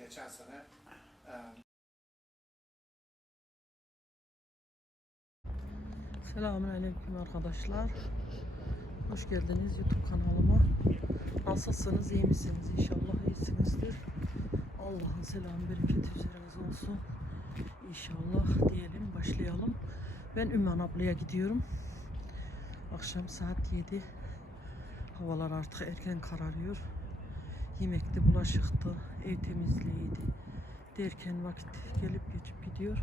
geçen sene. Selamünaleyküm arkadaşlar. Hoş geldiniz YouTube kanalıma. Nasılsınız? iyi misiniz? İnşallah iyisinizdir. Allah'ın selamı bereketi üzerinize olsun. İnşallah diyelim başlayalım. Ben Ümran ablaya gidiyorum. Akşam saat 7. Havalar artık erken kararıyor. Yemekti, bulaşıktı, ev temizliğiydi. Derken vakit gelip geçip gidiyor.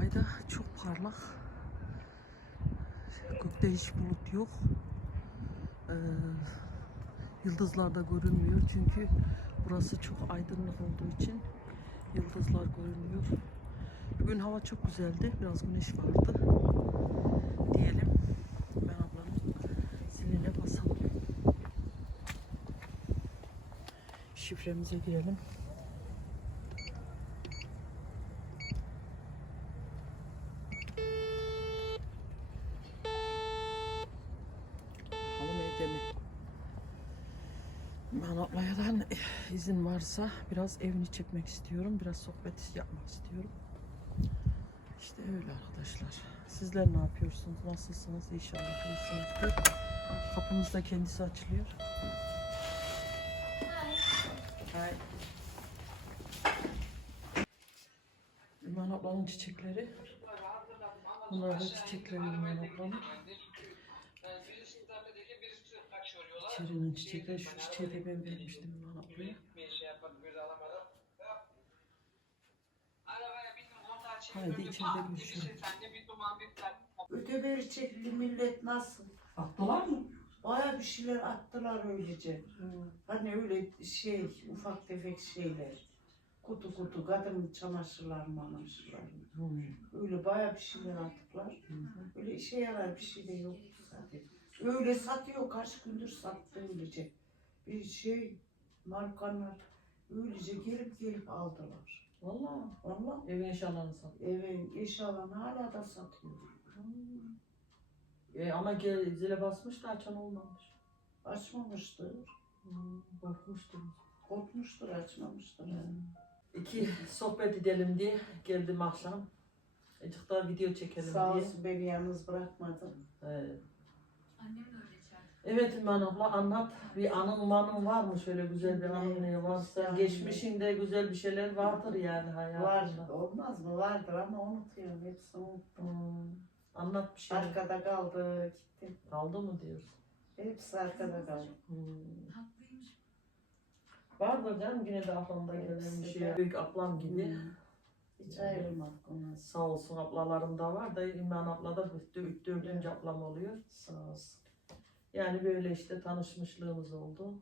Ayda çok parlak. Gökte hiç bulut yok. Ee, yıldızlar da görünmüyor çünkü burası çok aydınlık olduğu için yıldızlar görünmüyor. Bugün hava çok güzeldi. Biraz güneş vardı. Diyelim. Ben ablanın ziline basalım. Şifremize girelim. Bakalım evde ablayadan izin varsa biraz evini çekmek istiyorum. Biraz sohbet yapmak istiyorum. İşte öyle arkadaşlar. Sizler ne yapıyorsunuz? Nasılsınız? İnşallah iyisinizdir. Kapımız da kendisi açılıyor. Hay. Ümran ablanın çiçekleri. Bunlar da çiçekleri Ümran ablanın. İçerinin çiçekleri. Şu çiçeği de ben vermiştim Ümran ablaya. Haydi içeride görüşelim. Öteberi çekti millet nasıl? Attılar mı? Baya bir şeyler attılar öylece. Hani öyle şey ufak tefek şeyler. Kutu kutu kadın çamaşırlar mamaşırlar. Öyle baya bir şeyler attılar. Öyle işe yarar bir şey de yok zaten. Öyle satıyor kaç gündür sattı öylece. Bir şey markanlar öylece gelip gelip aldılar. Valla. Valla Evin eşyalarını sattı. evin eşyalarını hala da satıyor. E, ama gel, zile basmış da açan olmamış. Açmamıştır. Hmm, korkmuştum. Korkmuştur açmamıştır. İki sohbet edelim diye geldim akşam. Azıcık daha video çekelim Sağ diye. olsun beni yalnız bırakmadın. Evet. Annem de öyle içer. Evet İman abla anlat. Bir anın manın var mı? Şöyle güzel bir anın ne varsa. Yani- Geçmişinde güzel bir şeyler vardır yani Var, hayatında. olmaz mı? Vardır ama unutuyorum. Hepsini unuttum. Hmm, Anlat bir şey. Arkada kaldı, gitti. Kaldı mı diyorsun? Hepsi arkada kaldı. Hmm. Haklıymış. Vardır canım yine de aklımda gelen bir şey. Büyük ablam gibi. Hmm. Hiç ayrılmadık ondan sonra. Sağ olsun ablalarım da var da İman abla da dö- dördüncü ablam oluyor. Sağ olsun. Yani böyle işte tanışmışlığımız oldu.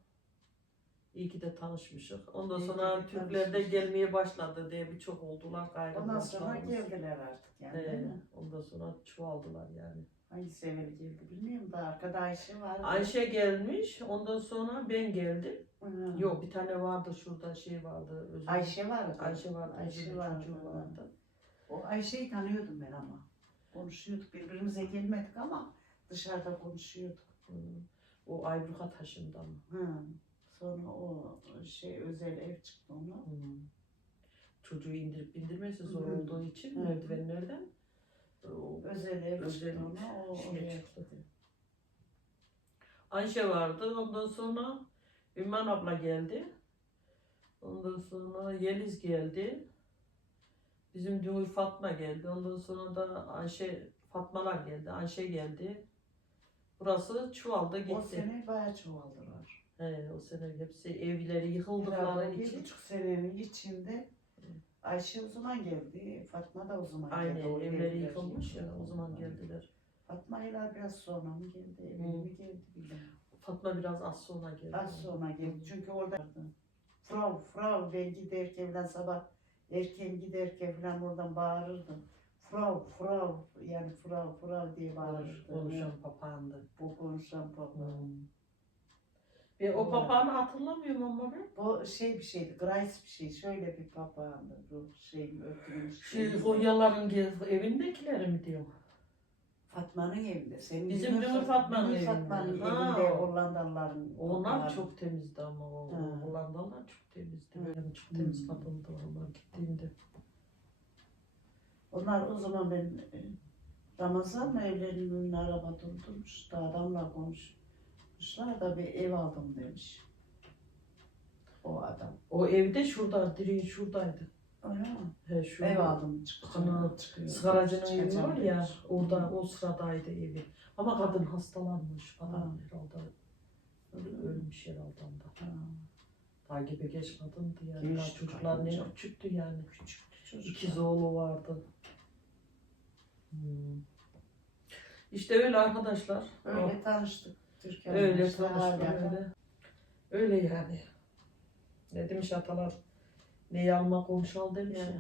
İyi ki de tanışmışık. Ondan İyi ki sonra de Türkler de tanışmışız. gelmeye başladı diye birçok oldular gayrı. Ondan sonra dostlarımız. geldiler artık yani değil Ee, mi? ondan sonra çoğaldılar yani. Hangi sefer geldi bilmiyorum da arkada Ayşe vardı. Ayşe gelmiş, ondan sonra ben geldim. Hı. Yok bir tane vardı şurada şey vardı. Özür Ayşe vardı. Ayşe vardı. Ayşe Ayşe vardı. çocuğu vardı. O Ayşe'yi tanıyordum ben ama. Konuşuyorduk. Birbirimize gelmedik ama dışarıda konuşuyorduk. Hmm. O Aybruka taşında mı? Hı. Sonra o şey özel ev çıktı ona. Hmm. Çocuğu indirip bindirmesi zor Hı. olduğu için Hı. merdivenlerden o Özel ev Özel çıktı ona. O şey oraya çıktı. Ayşe vardı. Ondan sonra Ümran abla geldi. Ondan sonra Yeliz geldi. Bizim düğün Fatma geldi. Ondan sonra da Ayşe, Fatmalar geldi. Ayşe geldi. Burası çuvalda gitti. O sene bayağı çoğaldılar. He, o sene hepsi evleri Herhalde yıkıldıkları bir için. buçuk senenin içinde Ayşe o zaman geldi. Fatma da o zaman Aynen geldi. O evleri evler yıkılmış ya o zaman geldiler. Fatma ile biraz sonra mı geldi? Evine Hı. mi geldi bilmiyorum. Fatma biraz az sonra geldi. Az sonra geldi. Çünkü orada Frau, Frau ben giderken falan sabah erken giderken falan oradan bağırırdım. Frau, Frau yani Frau, Frau diye bağırırdım. konuşan papağandı. Bu konuşan papa. Ve o papağanı hatırlamıyorum ama ben. Bu şey bir şeydi, Grace bir şey. Şöyle bir papağandı. Bu şey örtülmüş. Şey, Konyaların gez- evindekileri mi diyor? Fatma'nın evinde. Senin Bizim Gülnur Fatma'nın Gülnur evinde. Fatma'nın Ha. evinde Hollandalıların. Onlar çok temizdi ama o Ha. Hollandalılar çok temizdi. Benim çok temiz Hı. kadındı onlar gittiğimde. Onlar o zaman ben e, Ramazan'la evlerinin önüne araba durdurmuş da adamla konuşmuşlar da bir ev aldım demiş. O adam. O evde şurada, direğin şuradaydı. Öyle mi? He, şu Ev aldım. Ana, çıkıyor. Skaracının evi var ya, orada o sıradaydı evi. Ama kadın hastalanmış falan Ha. herhalde. Ölmüş herhalde onda. Ha, Takibe geç kadındı yani. Daha çocuklar ne küçüktü yani. Küçüktü çocuk. İkiz oğlu vardı. Hmm. İşte öyle arkadaşlar. Öyle tanıştık. Türkiye'de. Öyle da- öyle. Öyle yani. Ne demiş atalar? Neyi alma komşu al demiş Ya. ya.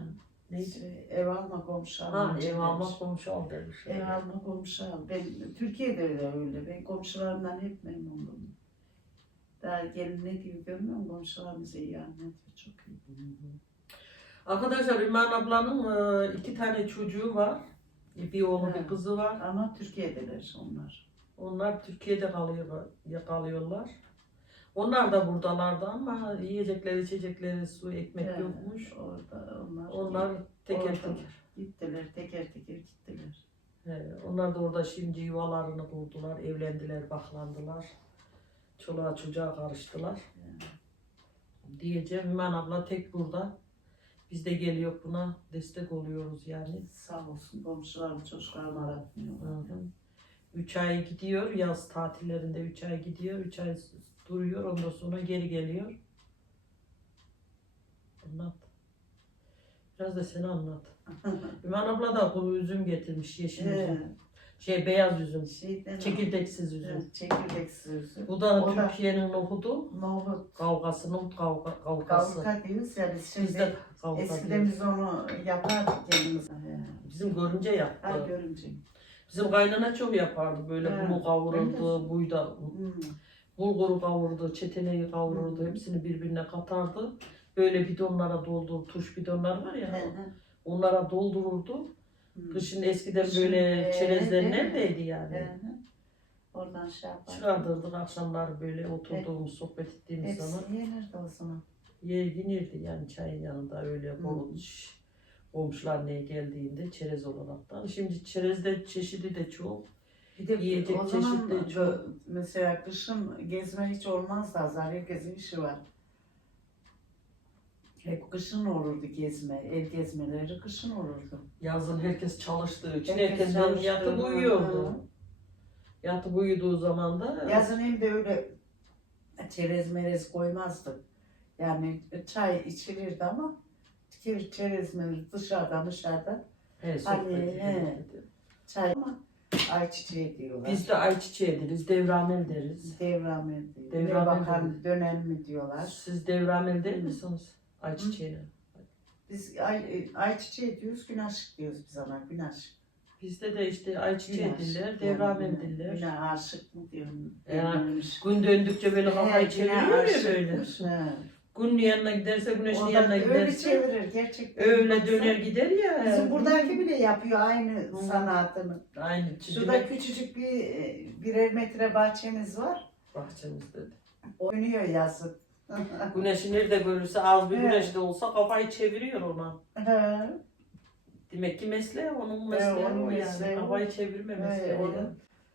Neydi? Şey, ev alma komşu al. Ha ev alma komşu al demiş. Ev alma komşu al. Ben, Türkiye'de de öyle. Ben komşularımdan hep memnunum. Daha gelin ne diyor görmüyor musun? Komşularımız iyi anlatıyor. Çok iyi. Arkadaşlar Ümmühan ablanın e, iki tane çocuğu var. Bir oğlu bir kızı var. Ama Türkiye'deler onlar. Onlar Türkiye'de kalıyor, kalıyorlar. Onlar da buradalardı ama yiyecekleri, içecekleri, su, ekmek He, yokmuş. Orada onlar. Onlar teker Orada. teker. Gittiler teker teker gittiler. He, onlar da orada şimdi yuvalarını kurdular, evlendiler, baklandılar. Çoluğa çocuğa karıştılar. Diyeceğim Ümmühan abla tek burada. Biz de geliyor buna destek oluyoruz yani. Sağ olsun komşularım çocuklarımı Hı aratmıyorlar. hı. Üç ay gidiyor, yaz tatillerinde üç ay gidiyor, üç ay duruyor, ondan sonra geri geliyor. Anlat. Biraz da sen anlat. Üman abla da kuru üzüm getirmiş, yeşil üzüm. Şey beyaz üzüm, Şeyden çekirdeksiz üzüm. Evet, çekirdek sözü. Bu da Türkiye'nin nohudu, Nohut. kavgası, nohut kavga, kavgası. Kavga diyoruz ya biz şimdi Biz de kavga eskiden diyoruz. biz onu yapardık kendimiz. Bizim görünce yaptı. Ha görünce. Bizim kaynana çok yapardı böyle He, bunu kavururdu, de- buyda Hmm. bulguru kavururdu, çeteneyi kavururdu, Hı. hepsini birbirine katardı. Böyle bidonlara doldur, tuş bidonlar var ya, onlara doldururdu. Hmm. Kışın eskiden Kışın, böyle ee, çerezler değil mi? neredeydi yani? Oradan şey yapar. Çıkardırdık akşamlar böyle oturduğumuz, sohbet ettiğimiz zaman. Hepsi yenirdi o zaman. Ye, yenirdi yani çayın yanında öyle Hı. konuş. Komşular neye geldiğinde çerez olaraktan. Şimdi çerezde çeşidi de çok. Bir de Yiyecek o zaman çeşitleri çok. mesela kışın gezme hiç olmaz da herkesin işi var. Hep kışın olurdu gezme, ev gezmeleri kışın olurdu. Yazın herkes çalıştığı için Herkes herkesten çalıştı. yatıp uyuyordu. hı. Yatıp uyuduğu zaman da Yazın hem de öyle çerez merez koymazdık. Yani çay içilirdi ama çerez, çerez merez dışarıdan dışarıdan he, Hani, edilirdi. çay ama ayçiçeği diyorlar. Biz de ayçiçeği deriz, devramel deriz. devramel diyor. Ne Devramel bakan diyor. dönen mi diyorlar. Siz devramel der misiniz? Ayçiçeğine. Biz ay, ayçiçeği diyoruz, gün aşık diyoruz biz ona, gün aşık. Bizde de işte ayçiçeği diller, yani, devramel diller. Güne aşık mı diyorsun? Ya, Bilmiyormuş. Gün döndükçe böyle He, çeviriyor güne ya aşıkmış, böyle. Günün yanına giderse, güneşin O da yanına öyle giderse çevirir gerçekten. öyle Baksana. döner gider ya. Bizim buradaki bile yapıyor aynı Hı. sanatını. Aynı çizime Şurada küçücük bir birer metre bahçemiz var. bahçemizde. de. Oynuyor yazın. Güneşi nerede görürse az bir He. güneş de olsa kafayı çeviriyor ona. He, Demek ki mesleği onun mesleği onun o mesleği yani. o. Kafayı çevirme mesleği o. öyle.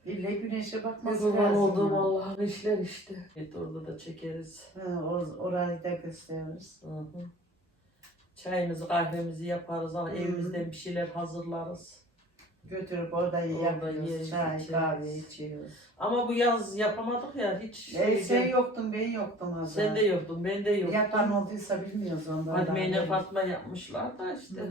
İlle güneşe bakması kurban lazım. olduğum Allah'ın işler işte. Evet orada da çekeriz. He, or- orayı da gösteririz. Hı hı. Çayımızı kahvemizi yaparız. Hı. Evimizden bir şeyler hazırlarız. Götürüp orada yapıyoruz. yeriz, Çay, içeriz. kahve içiyoruz. Ama bu yaz yapamadık ya hiç. E, şey- sen yoktun, ben yoktum az Sen de yoktun, ben de yoktum. Yapan olduysa bilmiyoruz ondan. Fatma ile. Fatma yapmışlar da işte. Hı.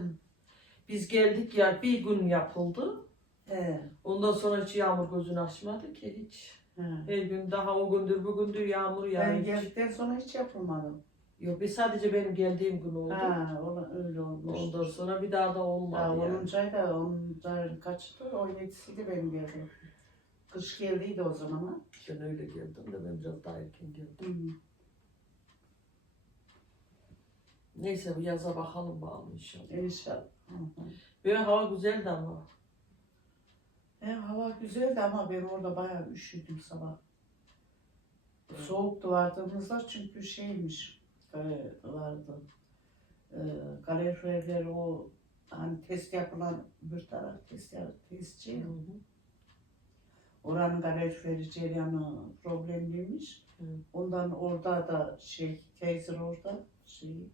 Biz geldik ya bir gün yapıldı. He, Ondan sonra hiç yağmur gözünü açmadı ki hiç. he. Her gün daha o gündür bugündür yağmur Ben yağıyor. geldikten sonra hiç yapılmadı. Yok bir sadece benim geldiğim gün oldu. Ha, ola- öyle olmuş. Ondan sonra bir daha da olmadı Ha, yani. 10. ayda, 10. ayın kaçtı? 17'siydi benim geldiğim. Kış geldiydi o zaman ha. Ben öyle geldim de ben biraz daha erken geldim. Hı. Neyse bu yaza bakalım bakalım inşallah. İnşallah. Hı hı. Böyle hava güzeldi ama. He, hava güzeldi ama ben orada bayağı üşüdüm sabah. Soğuktu vardığımızda çünkü şeymiş e, vardı. E, kaloriferler o hani test yapılan bir taraf test testçi ya. Oranın kaloriferi cereyanı problemliymiş. Hı. Ondan orada da şey teyze orada şey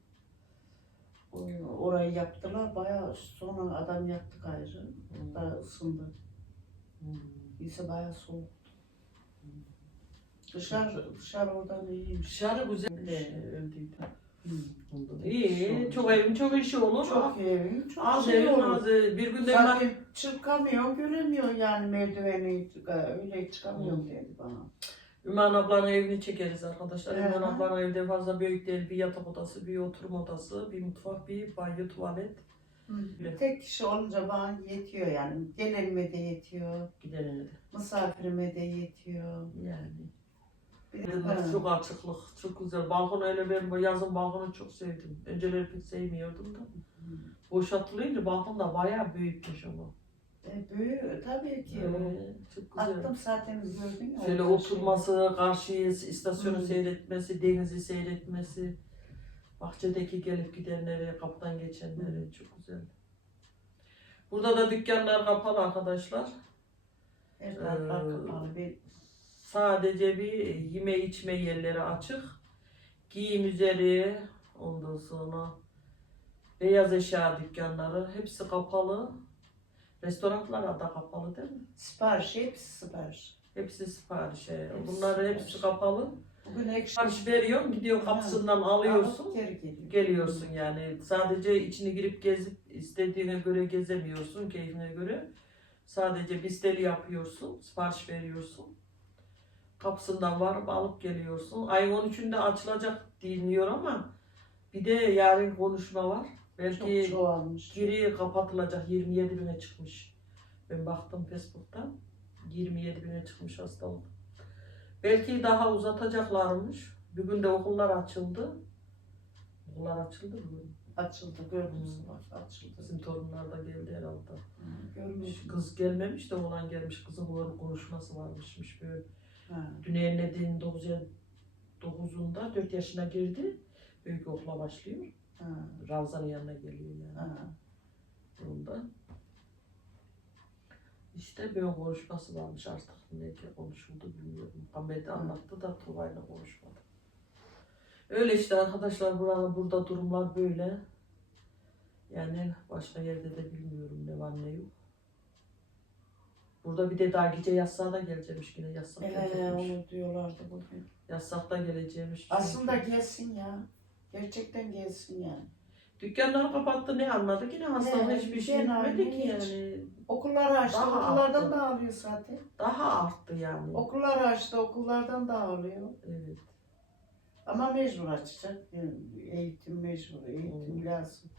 orayı yaptılar bayağı sonra adam yattı gayrı. Da ısındı. Ise bayağı soğuk. Dışarı, dışarı oradan iyiymiş. Dışarı güzel de öldüydü. Ondan İyi, çok evin çok işi olur. Çok evin, çok Az şey evin olur. az ev. Bir günde ben Zaten çıkamıyor, göremiyor yani merdiveni öyle çıkamıyorum dedi bana. Üman ablanın evini çekeriz arkadaşlar. Üman hı. ablanın evde fazla büyük değil. Bir yatak odası, bir oturma odası, bir mutfak, bir banyo, tuvalet. Tek kişi olunca bana yetiyor yani. Gelenime de yetiyor, Gideline de. misafirime de yetiyor. Yani. Bir de- çok açıklık, çok güzel. Balkon öyle ben bu yazın balkonu çok sevdim. Önceleri pek sevmiyordum da. Boşaltılınca balkon da bayağı büyükmüş ama. E, büyük tabii ki. Ee, çok güzel. Attım zaten gördün ya. Şöyle şey. oturması, karşıyı, istasyonu Hı. seyretmesi, denizi seyretmesi, bahçedeki gelip gidenleri, kapıdan geçenleri çok güzel. Burada da dükkanlar kapalı arkadaşlar. Taraflar Ee, kapalı. Bir Sadece bir yeme içme yerleri açık. Giyim üzeri, ondan sonra beyaz eşya dükkanları hepsi kapalı. Restoranlar da kapalı değil mi? sipariş, hepsi sipariş. Hepsi siparişe. Hepsi Bunlar hepsi sipariş. kapalı. Bugün ekşi Sipariş veriyorsun, gidiyorsun kapısından alıyorsun. alıp geri geliyor. Geliyorsun yani. Sadece içini girip gezip istediğine göre gezemiyorsun, keyfine göre. Sadece listeli yapıyorsun, sipariş veriyorsun. Kapısından varıp alıp geliyorsun. Ayın 13'ünde açılacak dinliyor ama bir de yarın konuşma var. Belki Çok çoğalmış. geri kapatılacak 27 bine çıkmış. Ben baktım Facebook'tan. 27 bine çıkmış hastalık. Belki daha uzatacaklarmış. Bugün de okullar açıldı. Okullar açıldı bugün. Açıldı gördünüz Hmm. mü? Bak, Açıldı. Bizim torunlar da geldi herhalde. Hı, Görmüş. Kız gelmemiş de oğlan gelmiş. Kızın oğlanın konuşması varmışmış böyle. Düneyin Nedin 9'unda 4 yaşına girdi. Büyük okula başlıyor. Ha. Ravza'nın yanına geliyor yani. Ha. Onda. İşte böyle konuşması varmış artık. Ne ki konuşuldu bilmiyorum. Ahmet anlattı da Tuva'yla konuşmadı. Öyle işte arkadaşlar burada, burada durumlar böyle. Yani başka yerde de bilmiyorum ne var ne yok. Burada bir de daha gece yatsağa da geleceğimiş yine yatsak Ee, gelecekmiş. onu diyorlardı bugün. Yatsak da geleceğimiş. Aslında gelsin ya. Gerçekten gelsin yani. Dükkanları kapattı ne anladık yine hastanın Evet, hiçbir şey genel ki hiç. yani. Okulları açtı. Daha okullardan arttı. da alıyor zaten. Daha arttı yani. Okulları açtı. Okullardan da alıyor. Evet. Ama mecbur açacak. Eğitim mecbur. Eğitim lazım.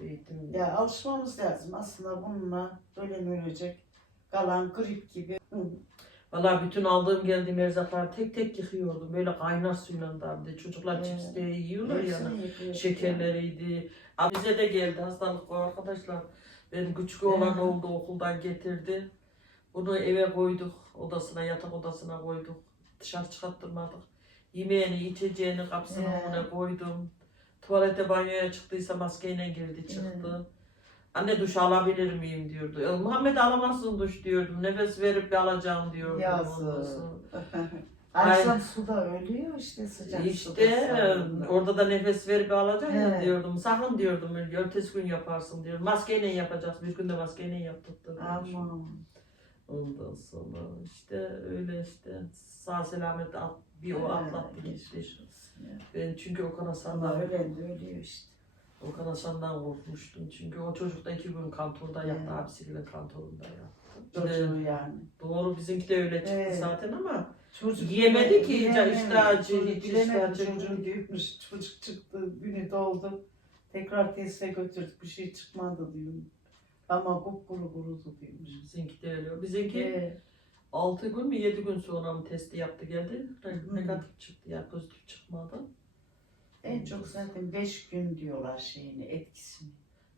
Eğitim. Ya alışmamız lazım. Aslında bununla ölen ölecek. Kalan grip gibi. Hı. Valla bütün aldığım geldiğim erzakları tek tek yıkıyordum. Böyle kaynar suyla da bir de çocuklar Evet. cips diye yiyorlar yıkıyor. Şekerleriydi. Abi Bize de geldi hastalık var arkadaşlar. Benim küçük oğlan Evet. oldu okuldan getirdi. Bunu eve koyduk. Odasına yatak odasına koyduk. Dışarı çıkarttırmadık. Yemeğini içeceğini kapısının Evet. koydum. Tuvalete banyoya çıktıysa maskeyle girdi çıktı. Anne duş alabilir miyim diyordu. E, Muhammed alamazsın duş diyordum. Nefes verip bir alacağım diyordum. Yazık. Akşam suda ölüyor işte sıcak İşte suda. e, sarılıyor. orada da nefes verip alacaksın ya Evet. diyordum. Sakın diyordum. Ertesi gün yaparsın diyordum. Maskeyle yapacağız. Bir günde maskeyle yaptık da. Aman. Ondan sonra işte öyle işte sağ selamet at, bir o atlattı gitti. Ben çünkü Okan Ama Hasan'dan, ölen de ölüyor işte. Okan Hasan'dan korkmuştum. Çünkü o çocuk da iki gün kantorda yattı. Evet. Abisiyle kantorunda yattı. Çocuğu yani. doğru bizimki de öyle çıktı Evet. zaten ama Çocuk Yiyemedi ki, bilemem, işte acı, bilemedi, çocuğun diyormuş. Çocuk çıktı, günü doldu. Tekrar teste götürdük, bir şey çıkmadı diyor. Ama kupkuru kurudu diyormuş. bizimki de öyle. Bizimki Ee, 6 gün mü 7 gün sonra mı testi yaptı geldi. Negatif çıktı ya pozitif çıkmadı. En çok zaten beş gün diyorlar şeyini, etkisini.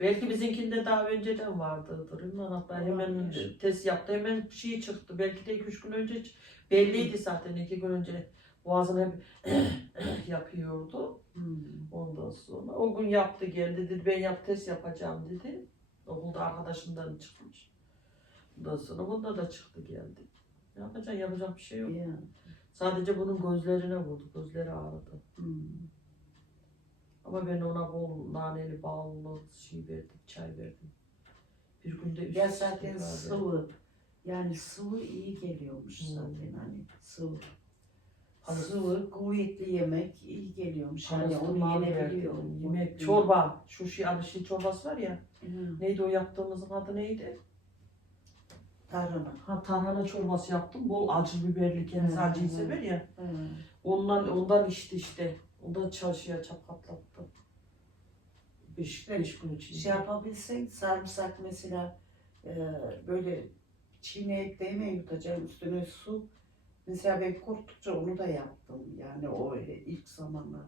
Belki bizimkinde daha önceden vardıdır. Ümran abla hemen Olabilir. test yaptı. Hemen şey çıktı. Belki de 2-3 gün önce ç- belliydi zaten. 2 gün önce boğazını hep yapıyordu. Hmm. Ondan sonra o gün yaptı geldi dedi ben yap test yapacağım dedi. Okulda arkadaşından çıkmış. Ondan sonra bunda da çıktı geldi. Ne yapacaksın yapacak bir şey yok. Ya. Sadece bunun gözlerine vurdu. Gözleri ağrıdı. Hmm. Ama ben ona bol naneli ballı şey verdim, çay verdim. Bir günde üç Ya zaten verdim. sıvı. Yani sıvı iyi geliyormuş Hmm. zaten hani sıvı. Sıvı, kuvvetli yemek iyi geliyormuş. Hani onu yenebiliyor. Yemek, çorba. Şu şey, şey çorbası var ya. Hı. Neydi o yaptığımızın adı neydi? Tarhana. Ha tarhana çorbası yaptım. Bol acı biberli kendisi Hı, acıyı sever ya. Hı. Ondan ondan içti işte. Ondan çarşıya çap patlattı. Beş, beş gün içinde. Şey yapabilsen sarımsak mesela e, böyle çiğneyip değme yutacağım üstüne su. Mesela ben korktukça onu da yaptım yani o ilk zamanlar.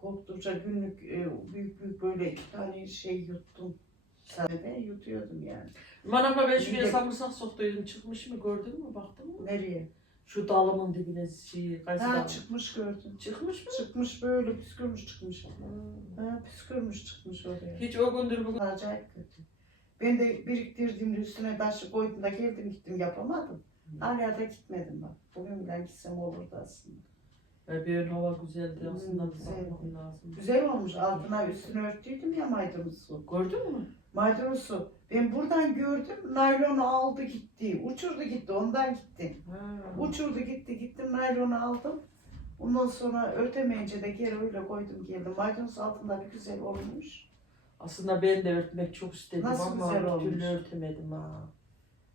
Korktukça günlük e, büyük büyük böyle iki tane şey yuttum. Sadece yutuyordum yani. Manama ben Bir şuraya sarımsak soktuydum. Çıkmış mı gördün mü baktın mı? Nereye? Şu dalımın dibine şey kayısı Ha dalı. çıkmış gördüm. Çıkmış mı? Çıkmış böyle püskürmüş çıkmış. Hmm. Ha püskürmüş çıkmış oraya. Hiç o gündür bugün Acayip kötü. Ben de biriktirdiğimde üstüne taşı koydum da geldim gittim yapamadım. Hala da gitmedim bak. Bugün bile gitsem olurdu aslında. Ya bir hava güzeldi Hmm, aslında bir güzeldi. bakmak lazım. Güzel olmuş. Altına üstüne örttüydüm ya maydanozu. Gördün mü? Maydanozu. Ben buradan gördüm. Naylonu aldı gitti. Uçurdu gitti. Ondan gitti. Ha. Uçurdu gitti. Gittim naylonu aldım. Ondan sonra örtemeyince de geri öyle koydum geldim. Maydanoz altında bir güzel olmuş. Aslında ben de örtmek çok istedim Nasıl ama güzel bir olmuş. türlü örtemedim ha.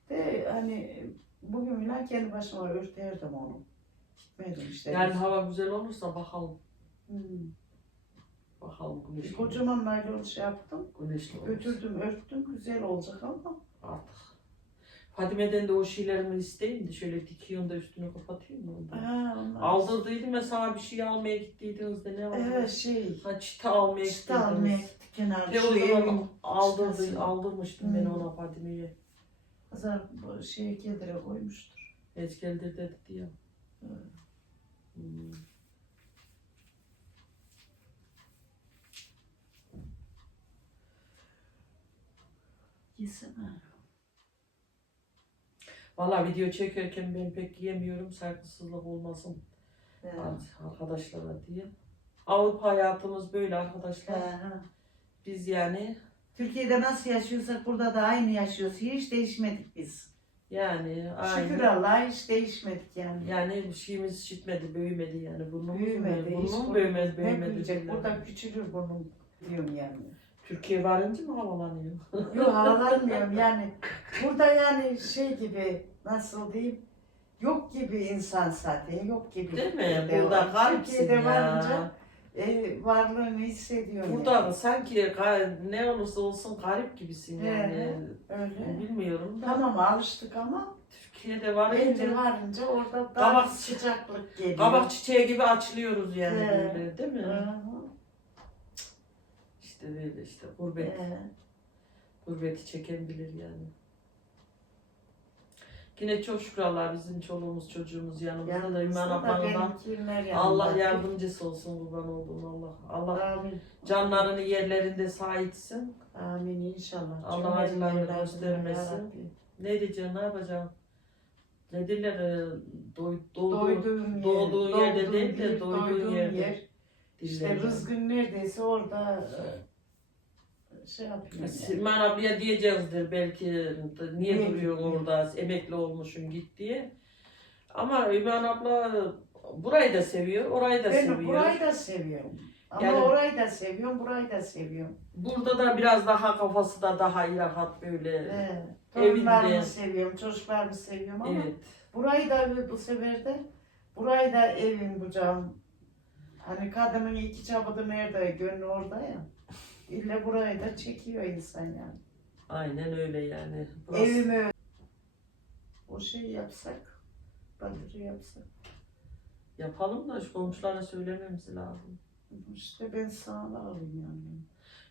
De hani bugün bile kendi başıma örterdim onu. Gitmedim işte. Yani hava güzel olursa bakalım. Hmm. Bakalım güneşli. kocaman naylon şey yaptım. Güneşli olursa. Götürdüm örttüm. Güzel olacak ama. Artık. Fadime'den de o şeylerimi isteyeyim de şöyle dikiyorum da üstünü kapatayım mı? Ha, Aldırdıydım ya sana bir şey almaya gittiydiniz de ne aldın? Evet şey. Ha çita almaya almaya gittiydiniz. gittik kenarda. Te o zaman aldırdı, aldırmıştım ben Hmm. ona Fadime'ye. Pazar bu şeye kedire koymuştur. Ezgeldir dedi ya. Hı. Hmm. Yesene. Valla video çekerken ben pek yiyemiyorum saygısızlık olmasın Ha. arkadaşlara diye. Avrupa hayatımız böyle arkadaşlar. Ha. Biz yani Türkiye'de nasıl yaşıyorsak burada da aynı yaşıyoruz. Hiç değişmedik biz. yani Şükür aynı. Allah'a hiç değişmedik yani. Yani şeyimiz şişmedi, büyümedi yani. Burnumuz Büyümedi. büyümedi. Hiç Burnum bu- büyümedi, billahi. Burada küçülür burnum diyorum yani. Türkiye varınca mı havalanıyor? Yok havalanmıyorum yani. Burada yani şey gibi nasıl diyeyim yok gibi insan zaten yok gibi. Değil mi? Türkiye'de Burada garipsin ya. varınca e, varlığını hissediyorum. Burada yani. sanki ne olursa olsun garip gibisin He, yani. Öyle. Bilmiyorum da. Tamam alıştık ama Türkiye'de bence varınca varınca orada daha Kabak- sıcaklık geliyor. kabak çiçeği gibi açılıyoruz yani He. böyle değil mi? Hı hı. İşte böyle işte gurbet, Ee, gurbeti çeken bilir yani. Yine çok şükür Allah bizim çoluğumuz çocuğumuz yanımızda da yanımızda İman da benimkiler yanımda. Allah yardımcısı olsun kurban olduğum Allah. Allah Amin. canlarını yerlerinde sağ etsin. Amin inşallah. Allah acılarını göstermesin. Ne diyeceksin, ne yapacaksın? Ne derler, e, doy, doğdu, Doyduğun yer, doğduğun yerde değil de doyduğun doyduğun yerde. yer. İşte rızkın neredeyse orada e, şey yapıyor. yani. Silman ablaya diyeceğizdir belki niye, Niye duruyorsun orada emekli olmuşsun git diye. Ama İman abla burayı da seviyor, orayı da Ben seviyor. burayı da seviyorum. Ama Yani- orayı da seviyorum, burayı da seviyorum. Burada da biraz daha kafası da daha rahat böyle. Evinde. Torunlarımı seviyorum, çocuklarımı seviyorum ama Evet. burayı da bu sefer de burayı da evim bucağım. Hani kadının iki çabada nerede, gönlü orada ya. İlle burayı da çekiyor insan yani. Aynen öyle yani. Burası- Evimi o şey yapsak, batırı yapsak. Yapalım da şu komşulara söylememiz lazım. İşte ben sağla alayım yani.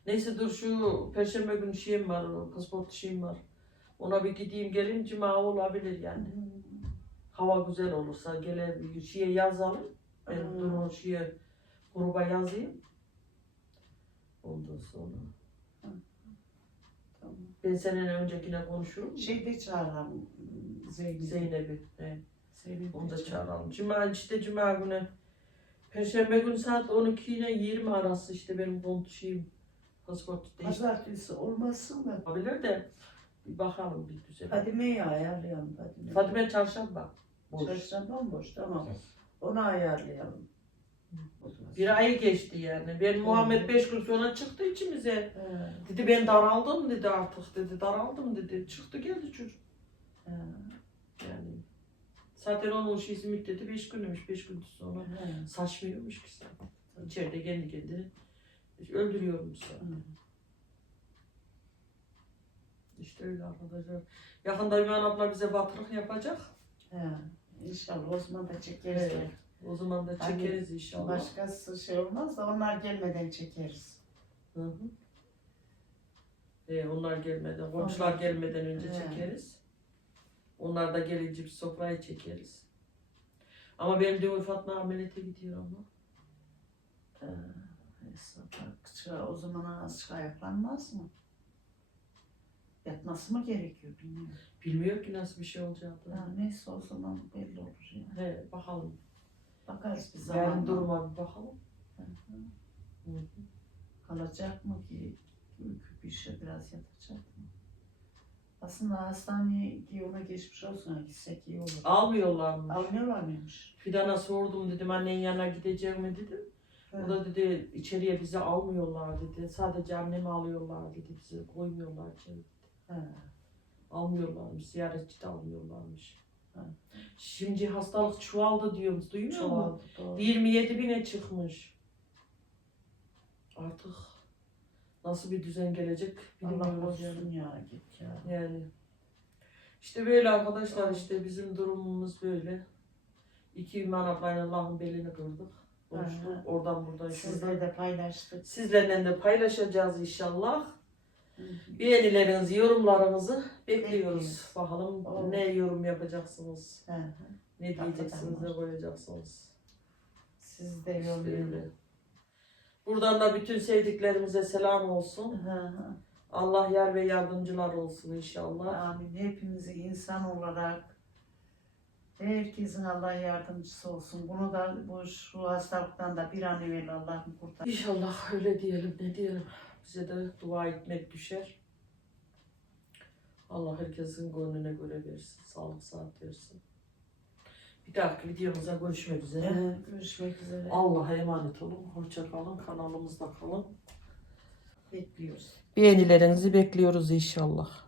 Neyse dur şu perşembe günü şeyim var, pasport şeyim var. Ona bir gideyim gelin cuma olabilir yani. Hava güzel olursa gelebilir. Şeye yazalım. Ben Hmm. durumu şeye gruba yazayım. Ondan sonra. Tamam. Ben senin öncekine konuşurum. Şeyde çağıralım Zeynep'i. Zeynep'i. Evet. Zeynep'i Onu da çağır. çağıralım. Cuma işte cuma günü. Perşembe günü saat 12 ile 20 arası işte benim konuşayım. Pasport değişti. Pazartesi olmasın da. Olabilir de bir bakalım bir güzel. Fadime'yi ayarlayalım Fadime. Fatime çarşamba. Boş. Çarşamba bomboş tamam. Onu ayarlayalım. Bir ay geçti yani. Ben Muhammed 5 gün sonra çıktı içimize. He, Dedi ben daraldım dedi artık dedi. Daraldım dedi. Çıktı geldi çocuk. Yani. Zaten onun şeysi müddeti 5 günmüş. 5 gün sonra he. saçmıyormuş ki zaten. İçeride kendi kendini öldürüyormuş zaten. Hı. İşte öyle arkadaşlar. Yakında Ümran abla bize batırık yapacak. He. İnşallah Osman da çekeriz. Evet. O zaman da Hani çekeriz inşallah. Başkası şey olmaz da onlar gelmeden çekeriz. Hı hı. Ee, onlar gelmeden, komşular Onlar- gelmeden önce He. çekeriz. Onlar da gelince bir sofrayı çekeriz. Ama benim de Fatma ameliyata gidiyor ama. Ee, neyse, bak, çıra- o zaman az ayaklanmaz mı? Yatması mı gerekiyor bilmiyorum. Bilmiyor ki nasıl bir şey olacak. Ha, neyse o zaman belli olur ya. He, bakalım. Bakarız bir Yarın zaman. duruma bir bakalım. Hı hı. Hı hı. Kalacak mı ki? Ürküp bir şey biraz yatacak mı? Aslında hastaneye ki ona geçmiş olsun gitsek iyi olur. Almıyorlarmış. Almıyorlar mıymış? Fidan'a sordum dedim annenin yanına gideceğim mi dedim. O da dedi içeriye bizi almıyorlar dedi. Sadece annemi alıyorlar dedi. Bizi koymuyorlar içeri. He. Almıyorlarmış. Ziyaretçi de almıyorlarmış. Şimdi hastalık çoğaldı diyoruz. Duymuyor musun? Çoğaldı, doğru. 27 bine çıkmış. Artık nasıl bir düzen gelecek Allah bilmiyoruz yani. korusun ya git ya. Yani işte böyle arkadaşlar işte bizim durumumuz böyle. İki İman ablayla Allah'ın belini kırdık. Konuştuk. Oradan buradan Sizle şuradan. de paylaştık. Sizlerle de paylaşacağız inşallah. Beğenilerinizi, yorumlarınızı bekliyoruz. Bekliyoruz. Bakalım Olur. ne yorum yapacaksınız, Hı hı. ne Hakikaten diyeceksiniz, ne var. koyacaksınız. Siz de İşte yollayın. öyle. Buradan da bütün sevdiklerimize selam olsun. Hı hı. Allah yar ve yardımcılar olsun inşallah. Amin. Hepimizi insan olarak herkesin Allah yardımcısı olsun. Bunu da bu şu hastalıktan da bir an evvel Allah'ım kurtar. İnşallah öyle diyelim ne diyelim. Bize de dua etmek düşer. Allah herkesin gönlüne göre versin. Sağlık saat versin. Bir dahaki videomuza görüşmek üzere. Evet, görüşmek üzere. Allah'a emanet olun. Hoşça kalın. Kanalımızda kalın. Bekliyoruz. Beğenilerinizi bekliyoruz inşallah.